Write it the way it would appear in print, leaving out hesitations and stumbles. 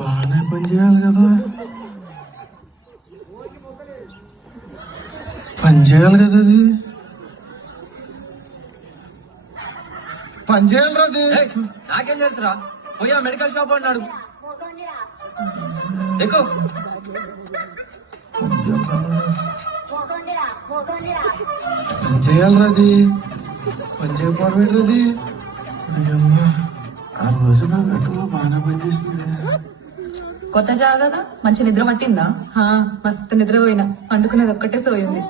బాగానే పని చేయాలి కదా, పని చేయాలి కదా, అది పని చేయాలి అది. నాకేం చేస్తారా, పోయా మెడికల్ షాప్ అన్నాడు ఎక్కువ పని చేయాలి అది, పని చేయకపోవడం అది. ఆ రోజు నా గట్టులో బాగానే పనిచేస్తుంది. కొత్త జాగ్రత్త మంచి నిద్ర పట్టిందా? మస్తు నిద్ర పోయినా, పండుకునేది ఒక్కటే సోయింది.